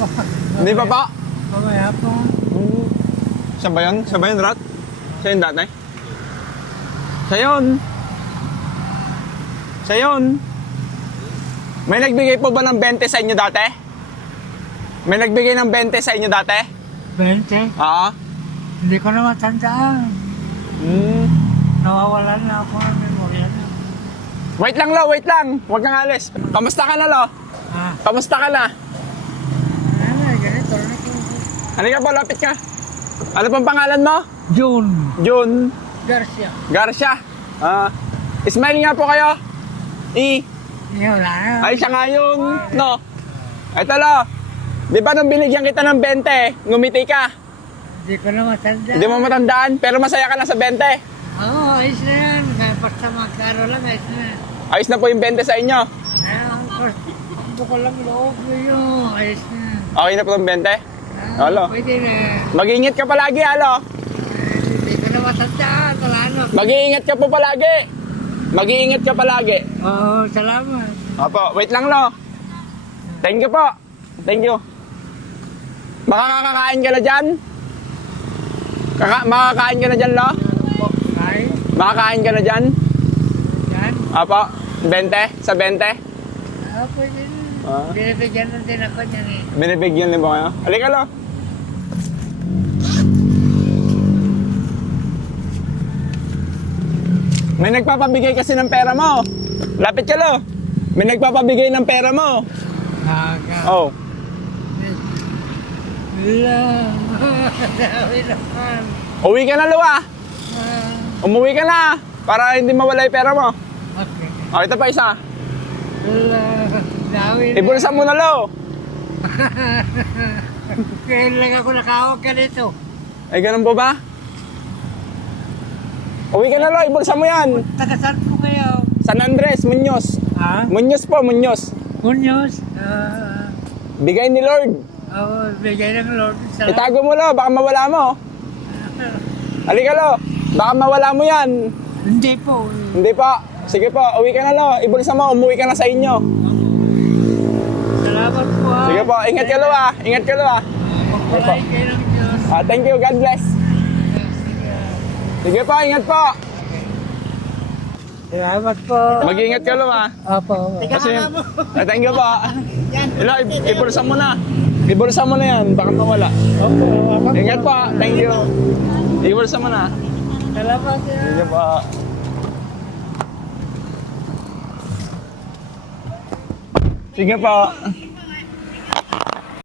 po. Hindi pa po? Mamaya po. Siya ba yun? Siya ba yun, Rat? Siya yun dati? Siya yun. Siya yun. May nagbigay po ba ng 20 sa inyo dati? May nagbigay ng 20 sa inyo dati? 20? Oo. Hindi ko na matandaan. Nawawalan na ako ng memorya na. Wait lang, Lo. Wait lang. Huwag kang alis. Kamusta ka na, Lo? Ah, Kamusta ka na? ano, ganito na po. Halika po, lapit ka. Ano pang pangalan mo? June June Garcia. Garcia. Smile nga po kayo. Wala na. Ay, siya nga yun. No. Ito, Lo. Di ba nung binigyan kita ng 20, ngumiti ka? Hindi ko na matandaan. Hindi mo matandaan, pero masaya ka na sa 20. Oo, ayos na yan. Basta magkaro lang, ayos na. Ayos na po yung 20 sa inyo. Hindi ko lang loob mo yun. Ayos na. Okay na po yung 20? Alo. Pwede na. Mag-iingat ka palagi, alo. Hindi ko na matandaan. Wala na. Mag-iingat ka po palagi. Mag-iingat ka palagi. Oo, salamat. Opo, wait lang, Lo. Thank you po. Thank you. Makakakain ka na dyan? Makakain ka na dyan, Lo? Ay, Makakain ka na dyan? yan. Opo, 20? Sa 20? Pwede na. Ah. Binibigyan na din ako niyan eh. Binibigyan din ba kayo? Halika, Lo. May nagpapabigay kasi ng pera mo. Lapit ka, Lo. May nagpapabigay ng pera mo. Aga. Oh. Wala. Dami naman. Uwi ka na, Lo, ah. Ah, Umuwi ka na. Para hindi mawala yung pera mo. okay. Oh, ito pa isa. Wala. Dami na. Ibulsa mo na, Lo. Kaya lang ako nakahawag ka nito. Ay, ganun po ba? Uwi ka na, Lo. Ibulsa mo yan. Tagasal po kayo. San Andres, Muñoz. Ha? Muñoz po, Muñoz. Munyos. Bigay ni Lord. Bigay ng Lord. Salamat. Itago mo, Lo. Baka mawala mo. Halika, Lo. Baka mawala mo yan. Hindi po. Hindi pa. Sige po, uwi ka na, Lo. Ibulsa mo, umuwi ka na sa inyo. Salamat po ha. Sige po, ingat ka, Lo, ah. Ingat ka, Lo, ah. Magpalay kayo ng Diyos. Thank you, God bless. Sige po, ingat po. Salamat po. Mag-ingat ka, Lo, ah. Opo. Kasi, thank you po. Ilo, ibulsa mo na. Ibulsa mo na yan, baka mawala. Opo. Ingat po, thank you. Ibulsa mo na. Salamat ya. Sige po. Sige po.